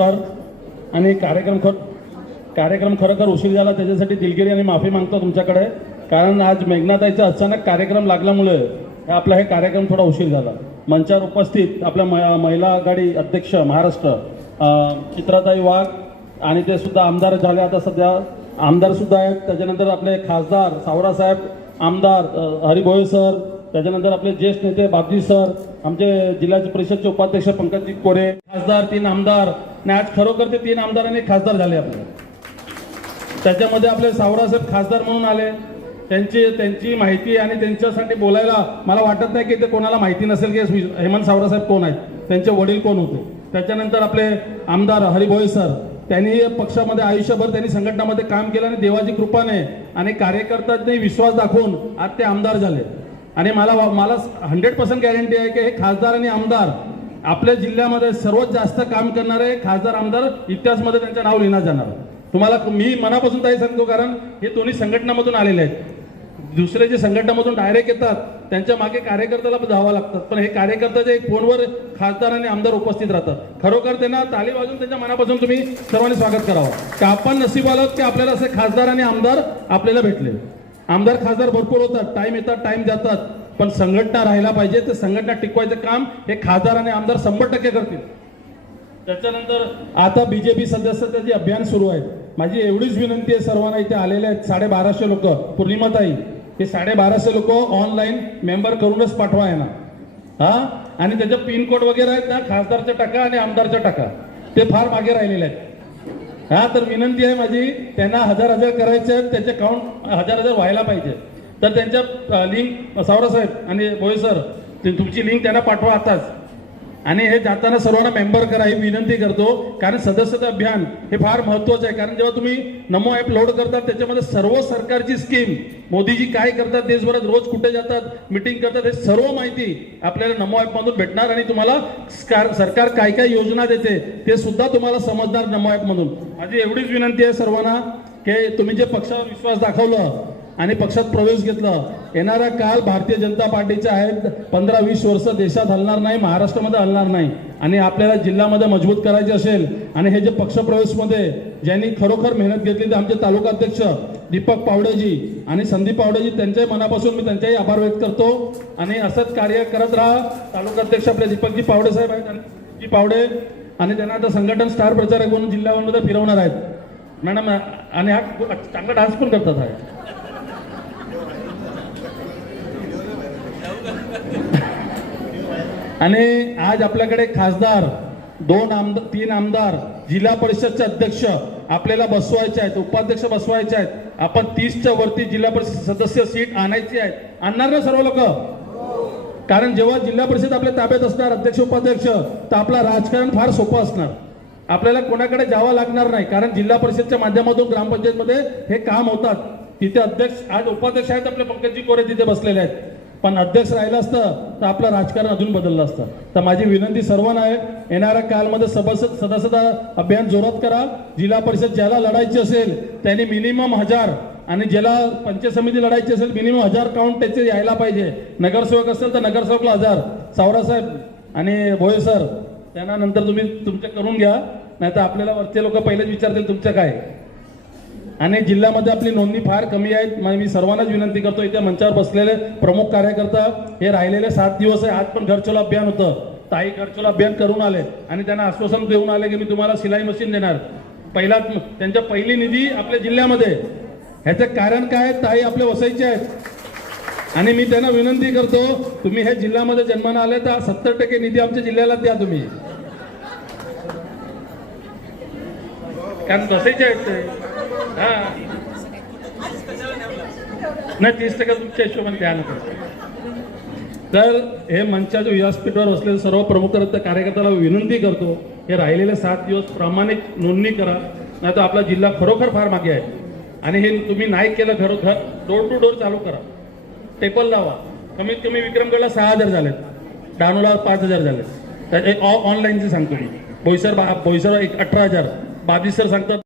तर आणि कार्यक्रम खर कार्यक्रम खरोखर उशीर झाला त्याच्यासाठी दिलगिरी आणि माफी मागतो तुमच्याकडे. कारण आज मेघनाताईचा अचानक कार्यक्रम लागल्यामुळे हे आपला हे कार्यक्रम थोडा उशीर झाला. मंचावर उपस्थित आपल्या म- महिला आघाडी अध्यक्ष महाराष्ट्र चित्राताई वाघ आणि ते सुद्धा आमदार झाले. आता सध्या आमदार सुद्धा आहेत. त्याच्यानंतर आपले खासदार सावरासाहेब आमदार अं, हरिभोये सर त्याच्यानंतर आपले ज्येष्ठ नेते बाबजी सर आमचे जिल्हा परिषदचे उपाध्यक्ष पंकजी कोरे खासदार तीन आमदार आणि आज खरोखर ते तीन आमदार आणि खासदार झाले आपले. त्याच्यामध्ये आपले सावरासाहेब खासदार म्हणून आले. त्यांची त्यांची माहिती आणि त्यांच्यासाठी बोलायला मला वाटत नाही की ते कोणाला माहिती नसेल की हेमंत सावरासाहेब कोण आहेत. त्यांचे वडील कोण होते. त्याच्यानंतर आपले आमदार हरिभोई सर त्यांनी पक्षामध्ये आयुष्यभर त्यांनी संघटनामध्ये काम केलं आणि देवाची कृपाने आणि कार्यकर्त्यांनी विश्वास दाखवून आज ते आमदार झाले. आणि मला मला हंड्रेड पर्सेंट गॅरंटी आहे की हे खासदार आणि आमदार आपल्या जिल्ह्यामध्ये सर्वात जास्त काम करणारे खासदार आमदार इतिहासमध्ये त्यांचं नाव लिहिण्यात जाणार. तुम्हाला मी मनापासून काही सांगतो कारण हे दोन्ही संघटनामधून आलेले आहेत. दुसरे जे संघटनामधून डायरेक्ट येतात त्यांच्या मागे कार्यकर्त्याला जावं लागतात पण हे कार्यकर्ता जे फोनवर खासदार आणि आमदार उपस्थित राहतात. खरोखर त्यांना ताली वाजून त्यांच्या मनापासून तुम्ही सर्वांनी स्वागत करावं. की आपण नसीब आलोत की आपल्याला असे खासदार आणि आमदार आपल्याला भेटले. आमदार खासदार भरपूर होतात. टाइम येतात टाइम जातात. पण संघटना राहायला पाहिजे ते संघटना टिकवायचं काम हे खासदार आणि आमदार शंभर टक्के करतील. त्याच्यानंतर आता बीजेपी सदस्यत्वाचे अभियान सुरू आहे. माझी एवढीच विनंती आहे सर्वांना इथे आलेले आहेत साडेबाराशे लोक पौर्णिमाताई. हे साडेबाराशे लोक ऑनलाईन मेंबर करूनच पाठवा ना हा? आणि त्याचे पिनकोड वगैरे आहेत ना खासदारचा टाका आणि आमदारचा टाका. ते फार मागे राहिलेले आहेत. हा तर विनंती आहे माझी त्यांना हजार हजार करायचे आहेत त्याचे काउंट हजार हजार व्हायला पाहिजे. तर त्यांच्या लिंक सावरासाहेब आणि भोये सर ते तुमची लिंक त्यांना पाठवा आताच. आणि हे जाताना सर्वांना मेंबर करा ही विनंती करतो. कारण सदस्यता अभियान हे फार महत्वाचं आहे. कारण जेव्हा तुम्ही नमो ॲप लोड करतात त्याच्यामध्ये सर्व सरकारची स्कीम मोदीजी काय करतात देशभरात रोज कुठे जातात मिटिंग करतात हे सर्व माहिती आपल्याला नमो ॲपमधून भेटणार आणि तुम्हाला सरकार काय काय योजना देते ते सुद्धा तुम्हाला समजणार नमो ॲपमधून माझी एवढीच विनंती आहे सर्वांना की तुम्ही जे पक्षावर विश्वास दाखवलं आणि पक्षात प्रवेश घेतला. येणारा काल भारतीय जनता पार्टीच्या आहेत. पंधरा वीस वर्ष देशात हलणार नाही महाराष्ट्रामध्ये हलणार नाही. आणि आपल्याला जिल्ह्यामध्ये मजबूत करायचे असेल आणि हे जे पक्षप्रवेशमध्ये ज्यांनी खरोखर मेहनत घेतली ते आमचे तालुका अध्यक्ष दीपक पावडेजी आणि संदीप पावडेजी त्यांच्याही मनापासून मी त्यांच्याही आभार व्यक्त करतो. आणि असंच कार्य करत राहा. तालुका अध्यक्ष आपले दीपकजी पावडे साहेब आहेत. जी पावडे आणि त्यांना आता संघटन स्टार प्रचारक म्हणून जिल्ह्यामध्ये फिरवणार आहेत. मॅडम आणि हा चांगला डान्स पण करतात आहे आणि आज आपल्याकडे खासदार दोन आमदार तीन आमदार जिल्हा परिषदचे अध्यक्ष आपल्याला बसवायचे आहेत उपाध्यक्ष बसवायचे आहेत. आपण तीसच्या वरती जिल्हा परिषद सदस्य सीट आणायची आहेत आणणार ना सर्व लोक? कारण जेव्हा जिल्हा परिषद आपल्या ताब्यात असणार अध्यक्ष उपाध्यक्ष तर आपला राजकारण फार सोपं असणार. आपल्याला कोणाकडे जावं लागणार नाही कारण जिल्हा परिषदच्या माध्यमातून ग्रामपंचायतमध्ये हे काम होतात. तिथे अध्यक्ष आज उपाध्यक्ष आहेत आपले पंकजी कोरे तिथे बसलेले आहेत. पण अध्यक्ष राहिलं असतं तर आपलं राजकारण अजून बदललं असतं. तर माझी विनंती सर्वांना आहे येणाऱ्या कालमध्ये सभासद सदस्यता अभियान जोरात करा. जिल्हा परिषद ज्याला लढायची असेल त्यांनी मिनिमम हजार आणि ज्याला पंचायत समिती लढायची असेल मिनिमम हजार काउंट त्याचे यायला पाहिजे. नगरसेवक असेल तर नगरसेवकला हजार. सावरासाहेब आणि भोये सर त्यांना नंतर तुम्ही तुमचे करून घ्या. नाही तर आपल्याला वरचे लोक पहिलेच विचारतील तुमचं काय. आणि जिल्ह्यामध्ये आपली नोंदणी फार कमी आहे मी सर्वांनाच विनंती करतो इथे मंचावर बसलेले प्रमुख कार्यकर्ता हे राहिलेले सात दिवस आहे. आज पण घरचोला अभियान होतं. ताई घरचोला अभियान करून आले आणि त्यांना आश्वासन देऊन आले की मी तुम्हाला सिलाई मशीन देणार. पहिला त्यांच्या पहिली निधी आपल्या जिल्ह्यामध्ये. ह्याचं कारण काय ताई आपले वसायचे आहेत. आणि मी त्यांना विनंती करतो तुम्ही हे जिल्ह्यामध्ये जन्माला आले तर सत्तर टक्के निधी आमच्या जिल्ह्याला द्या तुम्ही. कारण बसायचे आहेत ते. हा. नाही तीस टक्के तुमच्या हिशोबाने द्या नको तर हे मंचाच्या व्यासपीठावर असलेले सर्व प्रमुख कार्यकर्त्याला विनंती करतो हे राहिलेले सात दिवस प्रामाणिक नोंदणी करा नाही तर आपला जिल्हा खरोखर फार मागे आहे. आणि हे तुम्ही नाही केलं खरोखर डोर टू डोर चालू करा. टेबल लावा. कमीत कमी विक्रमगडला सहा हजार झालेत. डहाणूला पाच हजार झालेत. ऑनलाईनचे सांगतो मी. बोईसर बा बोईसर एक अठरा हजार. बाबी सर सांगतात